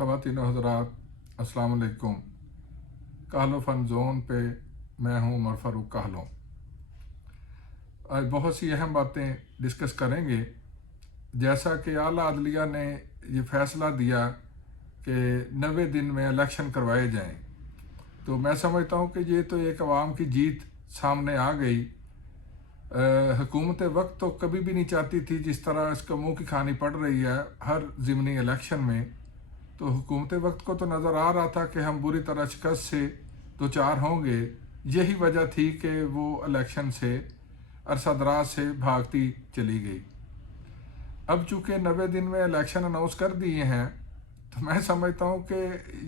ख़वातीन व हज़रात, अस्सलाम वालेकुम। कहलो फ़न ज़ोन पे मैं हूँ उमर फ़ारूक कहलो। आज बहुत सी अहम बातें डिस्कस करेंगे। जैसा कि आला अदलिया ने ये फ़ैसला दिया कि 90 दिन में इलेक्शन करवाए जाएं, तो मैं समझता हूँ कि ये तो एक अवाम की जीत सामने आ गई। हुकूमत वक्त तो कभी भी नहीं चाहती थी, जिस तरह इसका मुँह की खानी पड़ रही है हर ज़िमनी इलेक्शन में। तो हुकूमत वक्त को तो नज़र आ रहा था कि हम बुरी तरह शिकस्त से दो चार होंगे। यही वजह थी कि वो इलेक्शन से अरसा दराज से भागती चली गई। अब चूँकि 90 दिन में इलेक्शन अनाउंस कर दिए हैं, तो मैं समझता हूँ कि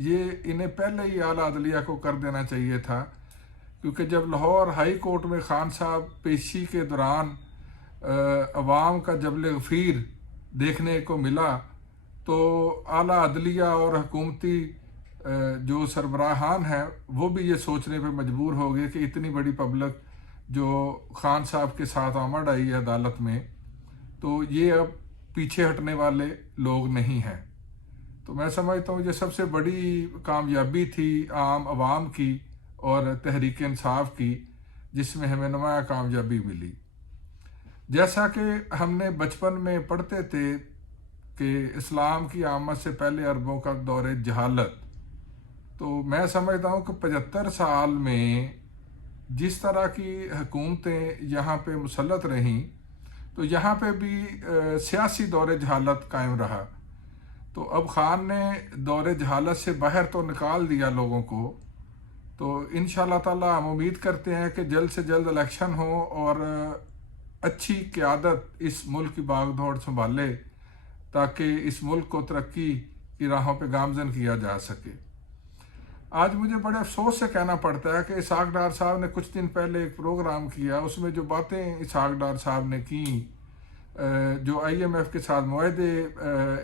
ये इन्हें पहले ही आला अदलिया को कर देना चाहिए था, क्योंकि जब लाहौर हाई कोर्ट में खान साहब पेशी के दौरान अवाम का जबल गफीर देखने को मिला, तो आला अदलिया और हुकूमती जो सरबराहान हैं वो भी ये सोचने पे मजबूर हो गए कि इतनी बड़ी पब्लिक जो खान साहब के साथ आमद आई है अदालत में, तो ये अब पीछे हटने वाले लोग नहीं हैं। तो मैं समझता हूँ ये सबसे बड़ी कामयाबी थी आम आवाम की और तहरीक इंसाफ की, जिसमें हमें नुमाया कामयाबी मिली। जैसा कि हमने बचपन में पढ़ते थे कि इस्लाम की आमद से पहले अरबों का दौर जहालत, तो मैं समझता हूँ कि 75 साल में जिस तरह की हुकूमतें यहाँ पे मुसल्लत रहीं, तो यहाँ पे भी सियासी दौर जहालत कायम रहा। तो अब ख़ान ने दौर जहालत से बाहर तो निकाल दिया लोगों को। तो इंशाअल्लाह ताला हम उम्मीद करते हैं कि जल्द से जल्द इलेक्शन हो और अच्छी क़यादत इस मुल्क की भाग दौड़ संभाले, ताकि इस मुल्क को तरक्की की राहों पे गामजन किया जा सके। आज मुझे बड़े अफसोस से कहना पड़ता है कि इसहाक डार साहब ने कुछ दिन पहले एक प्रोग्राम किया, उसमें जो बातें इसहाक डार साहब ने की, जो IMF के साथ मुआहदे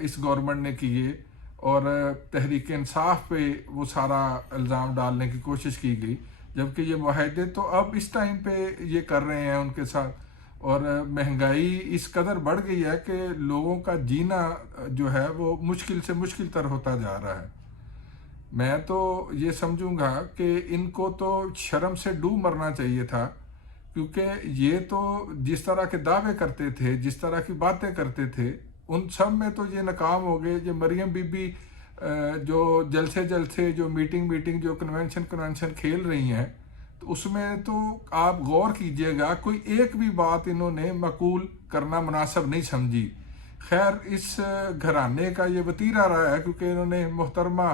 इस गवर्नमेंट ने किए और तहरीक इंसाफ पे वो सारा इल्ज़ाम डालने की कोशिश की गई, जबकि ये मुआहदे तो अब इस टाइम पे ये कर रहे हैं उनके साथ। और महंगाई इस कदर बढ़ गई है कि लोगों का जीना जो है वो मुश्किल से मुश्किल तर होता जा रहा है। मैं तो ये समझूंगा कि इनको तो शर्म से डूब मरना चाहिए था, क्योंकि ये तो जिस तरह के दावे करते थे, जिस तरह की बातें करते थे, उन सब में तो ये नाकाम हो गए। ये मरियम बीबी जो जलसे जो मीटिंग जो कन्वेंशन खेल रही हैं, तो उसमें तो आप गौर कीजिएगा, कोई एक भी बात इन्होंने मकूल करना मुनासिब नहीं समझी। खैर, इस घराने का ये वतीरा रहा है, क्योंकि इन्होंने मोहतरमा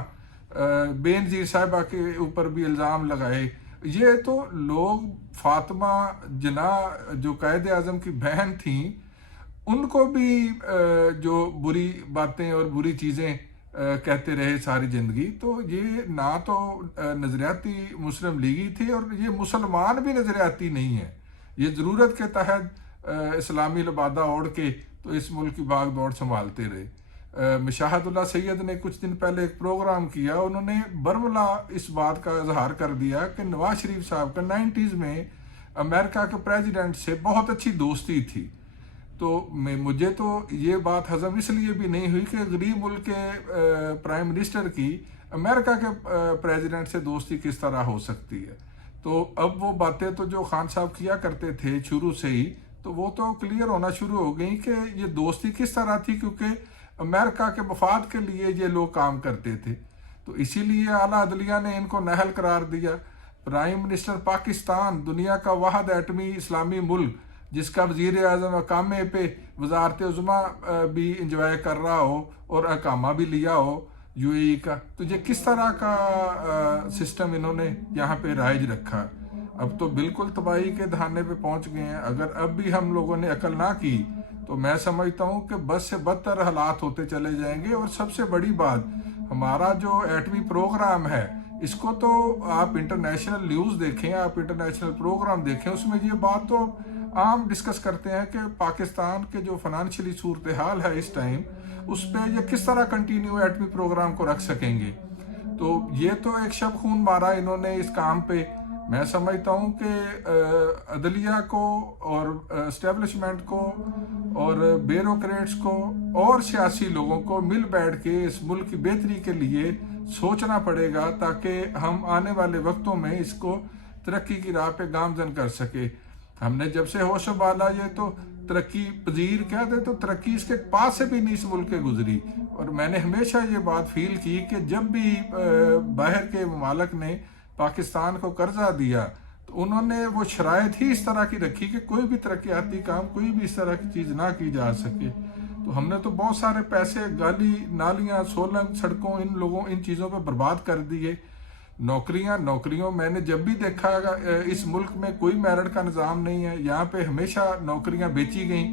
बेनज़ीर साहिबा के ऊपर भी इल्ज़ाम लगाए। ये तो लोग फातिमा जना जो कायदे आज़म की बहन थी, उनको भी जो बुरी बातें और बुरी चीज़ें कहते रहे सारी ज़िंदगी। तो ये ना तो नज़रियाती मुस्लिम लीगी थे और ये मुसलमान भी नज़रियाती नहीं है। ये ज़रूरत के तहत इस्लामी लिबादा ओढ़ के तो इस मुल्क की भाग दौड़ संभालते रहे। मशाहदुल्लाह सैयद ने कुछ दिन पहले एक प्रोग्राम किया, उन्होंने बरमला इस बात का इजहार कर दिया कि नवाज शरीफ साहब का 90s में अमेरिका के प्रेसिडेंट से बहुत अच्छी दोस्ती थी। तो मुझे तो ये बात हजम इसलिए भी नहीं हुई कि गरीब मुल्क के प्राइम मिनिस्टर की अमेरिका के प्रेसिडेंट से दोस्ती किस तरह हो सकती है। तो अब वो बातें तो जो खान साहब किया करते थे शुरू से ही, तो वो तो क्लियर होना शुरू हो गई कि ये दोस्ती किस तरह थी, क्योंकि अमेरिका के मफाद के लिए ये लोग काम करते थे। तो इसीलिए आला अदलिया ने इनको नाअहल करार दिया। प्राइम मिनिस्टर पाकिस्तान, दुनिया का वाहिद एटमी इस्लामी मुल्क, जिसका वज़ीर आज़म अकामे पे वज़ारत उज़्मा भी इंजॉय कर रहा हो और अकामा भी लिया हो UAE का, तो ये किस तरह का सिस्टम इन्होंने यहाँ पे राइज रखा। अब तो बिल्कुल तबाही के दहाने पे पहुँच गए हैं। अगर अब भी हम लोगों ने अकल ना की, तो मैं समझता हूँ कि बद से बदतर हालात होते चले जाएंगे। और सबसे बड़ी बात, हमारा जो एटमी प्रोग्राम है, इसको तो आप इंटरनेशनल न्यूज़ देखें, आप इंटरनेशनल प्रोग्राम देखें, उसमें ये बात तो आम डिस्कस करते हैं कि पाकिस्तान के जो फाइनेंशियली सूरत हाल है इस टाइम, उस पर ये किस तरह कंटिन्यू एटमी प्रोग्राम को रख सकेंगे। तो ये तो एक शब खून मारा इन्होंने इस काम पे میں سمجھتا ہوں کہ عدلیہ کو اور اسٹیبلشمنٹ کو اور بیوروکریٹس کو اور سیاسی لوگوں کو مل بیٹھ کے اس ملک کی بہتری کے لیے سوچنا پڑے گا، تاکہ ہم آنے والے وقتوں میں اس کو ترقی کی راہ پہ گامزن کر سکے۔ ہم نے جب سے ہوش و بالا یہ تو ترقی پذیر کہتے تو ترقی اس کے پاس سے بھی نہیں اس ملک کے گزری، اور میں نے ہمیشہ یہ بات فیل کی کہ جب بھی باہر کے ممالک نے پاکستان کو قرضہ دیا تو انہوں نے وہ شرائط ہی اس طرح کی رکھی کہ کوئی بھی ترقیاتی کام، کوئی بھی اس طرح کی چیز نہ کی جا سکے۔ تو ہم نے تو بہت سارے پیسے گالی نالیاں سولنگ سڑکوں ان چیزوں پہ برباد کر دیے۔ نوکریوں میں نے جب بھی دیکھا اس ملک میں کوئی میرٹ کا نظام نہیں ہے، یہاں پہ ہمیشہ نوکریاں بیچی گئیں۔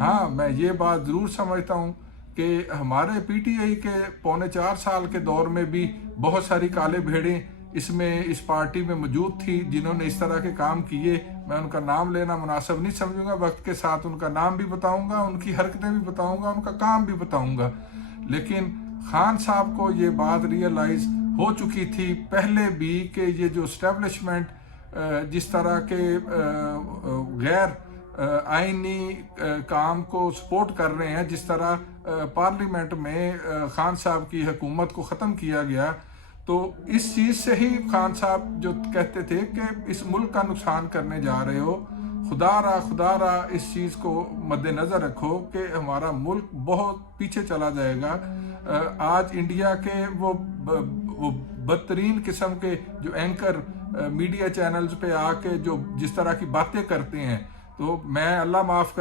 ہاں میں یہ بات ضرور سمجھتا ہوں کہ ہمارے پی ٹی آئی کے 3.25 سال کے دور میں بھی بہت ساری کالے بھیڑیں اس پارٹی میں موجود تھی جنہوں نے اس طرح کے کام کیے۔ میں ان کا نام لینا مناسب نہیں سمجھوں گا، وقت کے ساتھ ان کا نام بھی بتاؤں گا، ان کی حرکتیں بھی بتاؤں گا، ان کا کام بھی بتاؤں گا۔ لیکن خان صاحب کو یہ بات ریئلائز ہو چکی تھی پہلے بھی کہ یہ جو اسٹیبلشمنٹ جس طرح کے غیر آئینی کام کو سپورٹ کر رہے ہیں، جس طرح پارلیمنٹ میں خان صاحب کی حکومت کو ختم کیا گیا، تو اس چیز سے ہی خان صاحب جو کہتے تھے کہ اس ملک کا نقصان کرنے جا رہے ہو، خدا را اس چیز کو مد نظر رکھو کہ ہمارا ملک بہت پیچھے چلا جائے گا۔ آج انڈیا کے وہ بدترین قسم کے جو اینکر میڈیا چینلز پہ آ کے جو جس طرح کی باتیں کرتے ہیں، تو میں اللہ معاف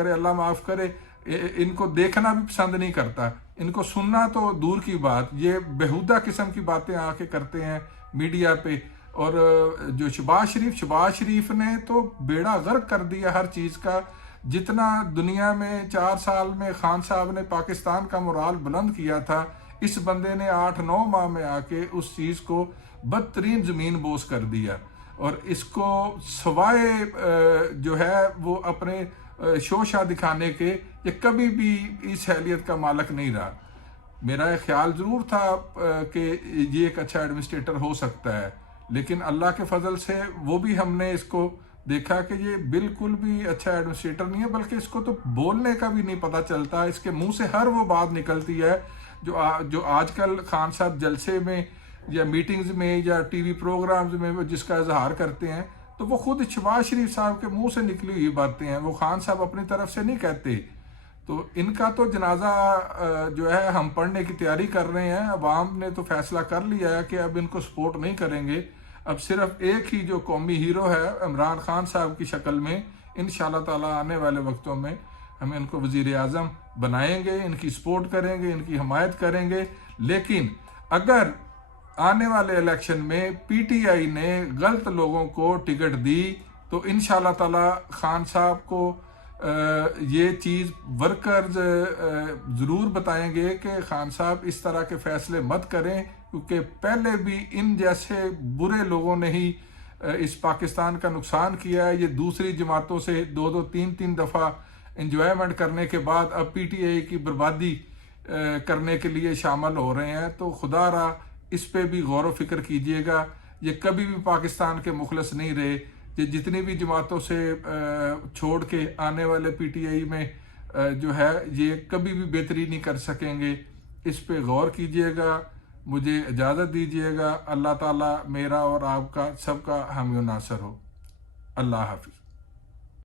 کرے ان کو دیکھنا بھی پسند نہیں کرتا، ان کو سننا تو دور کی بات، یہ بیہودہ قسم کی باتیں آ کے کرتے ہیں میڈیا پہ۔ اور جو شہباز شریف نے تو بیڑا غرق کر دیا ہر چیز کا۔ جتنا دنیا میں 4 سال میں خان صاحب نے پاکستان کا مورال بلند کیا تھا، اس بندے نے 8-9 ماہ میں آ کے اس چیز کو بدترین زمین بوس کر دیا، اور اس کو سوائے جو ہے وہ اپنے شوشہ دکھانے کے یہ کبھی بھی اس اہلیت کا مالک نہیں رہا۔ میرا ایک خیال ضرور تھا کہ یہ ایک اچھا ایڈمنسٹریٹر ہو سکتا ہے، لیکن اللہ کے فضل سے وہ بھی ہم نے اس کو دیکھا کہ یہ بالکل بھی اچھا ایڈمنسٹریٹر نہیں ہے، بلکہ اس کو تو بولنے کا بھی نہیں پتہ چلتا، اس کے منہ سے ہر وہ بات نکلتی ہے جو آج کل خان صاحب جلسے میں یا میٹنگز میں یا ٹی وی پروگرامز میں جس کا اظہار کرتے ہیں، تو وہ خود شہباز شریف صاحب کے منہ سے نکلی ہوئی باتیں ہیں، وہ خان صاحب اپنی طرف سے نہیں کہتے۔ تو ان کا تو جنازہ جو ہے ہم پڑھنے کی تیاری کر رہے ہیں، عوام نے تو فیصلہ کر لیا ہے کہ اب ان کو سپورٹ نہیں کریں گے، اب صرف ایک ہی جو قومی ہیرو ہے عمران خان صاحب کی شکل میں انشاءاللہ تعالی آنے والے وقتوں میں ہم ان کو وزیر اعظم بنائیں گے، ان کی سپورٹ کریں گے، ان کی حمایت کریں گے۔ لیکن اگر آنے والے الیکشن میں پی ٹی آئی نے غلط لوگوں کو ٹکٹ دی تو انشاءاللہ تعالی خان صاحب کو یہ چیز ورکرز ضرور بتائیں گے کہ خان صاحب اس طرح کے فیصلے مت کریں، کیونکہ پہلے بھی ان جیسے برے لوگوں نے ہی اس پاکستان کا نقصان کیا ہے۔ یہ دوسری جماعتوں سے 2-3 دفعہ انجوائمنٹ کرنے کے بعد اب پی ٹی آئی کی بربادی کرنے کے لیے شامل ہو رہے ہیں، تو خدا را اس پہ بھی غور و فکر کیجئے گا۔ یہ کبھی بھی پاکستان کے مخلص نہیں رہے، یہ جتنی بھی جماعتوں سے چھوڑ کے آنے والے پی ٹی آئی میں جو ہے یہ کبھی بھی بہتری نہیں کر سکیں گے۔ اس پہ غور کیجئے گا، مجھے اجازت دیجئے گا۔ اللہ تعالیٰ میرا اور آپ کا سب کا حامی و ناصر ہو۔ اللہ حافظ۔